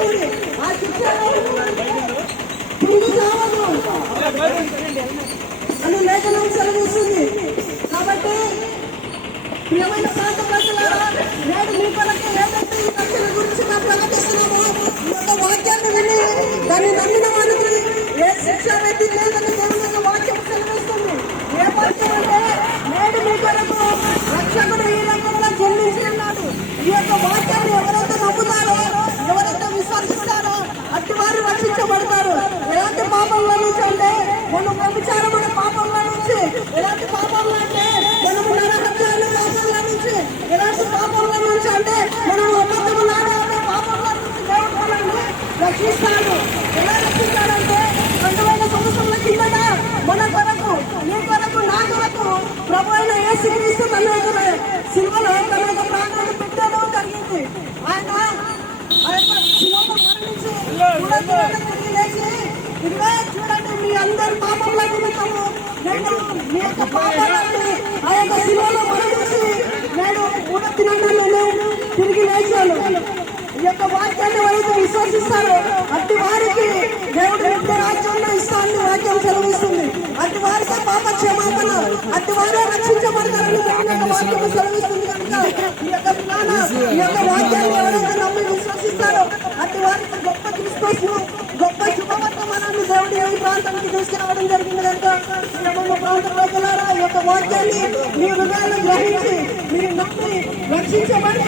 ఉంటుంది. ఆ శిక్ష తిరిగి రావదు అని లేఖనం సెలవిస్తుంది. కాబట్టి ప్రియమైన ప్రాంత ప్రజలారా, నేడు మీ కొరకు ఏదైతే ఈ రక్షణ గురించి మేము ప్రకటిస్తున్నామో ఈ యొక్క వాక్యాన్ని విని దాన్ని నమ్మిన వారికి ఏ శిక్ష అనేది లేదని దేవుని యొక్క వాక్యం సెలవిస్తుంది. ఏ వాక్యం అంటే నేడు మీ కొరకు రక్షకుడు ఈ రకంగా జన్మించి ఉన్నాడు. ఈ యొక్క వాక్యాన్ని ఎవరైతే నమ్ముతారో, ఎవరైతే విశ్వసిస్తారో అట్టి వారు రక్షించబడతారు. ఎలాంటి పాపంలో నుంచి అంటే మనం వ్యభిచారమైన పాపంలో నుంచి, ఎలాంటి పాపంలో అంటే మనము నరహత్యాలు పాపంలో నుంచి, ఎలాంటి పాపంలో నుంచి అంటే మనం అబద్ధము నాడే పాపంలో నుంచి దేవుడు మనల్ని రక్షిస్తాడు. ఎలా రక్షిస్తాడంటే 2000 సంవత్సరాల కిందట మన కొరకు, నీ కొరకు, నా కొరకు ప్రభు అయిన యేసుక్రీస్తు తన యొక్క సిలువలో తన యొక్క ప్రాణాన్ని పెట్టడం జరిగింది. ఆయన ఆ యొక్క సిలువలో మరణించి తిరిగి లేచి, ఇదిగో చూడండి మీ అందరి పాపంలో నిమిత్తము నేను మీ యొక్క పాపాలని ఆ యొక్క సిలువలో మరణించి నేను తినడానికి తిరిగి లేచాను. ఈ యొక్క వాక్యాన్ని ఎవరైతే విశ్వసిస్తారో అట్టి వారికి దేవుడు నిత్య రాజ్యంలో ఇస్తానని వాక్యం సెలవిస్తుంది. అట్టి వారికే పాప క్షమాపణ, అట్టి వారే రక్షించబడతారని దేవుని యొక్క వాక్యం సెలవిస్తుంది. కనుక ఈ యొక్క ఈ యొక్క వాక్యాన్ని ఎవరైతే నమ్మి విశ్వసిస్తారో అట్టి వారికి గొప్ప క్రిస్మస్, గొప్ప శుభవర్తమానాన్ని దేవుడు ఈ ప్రాంతానికి తీసుకురావడం జరిగింది. కనుక ప్రాంత ప్రజలారా, ఈ యొక్క వాక్యాన్ని మీ హృదయాన్ని గ్రహించి మీరు నమ్మి రక్షించబడి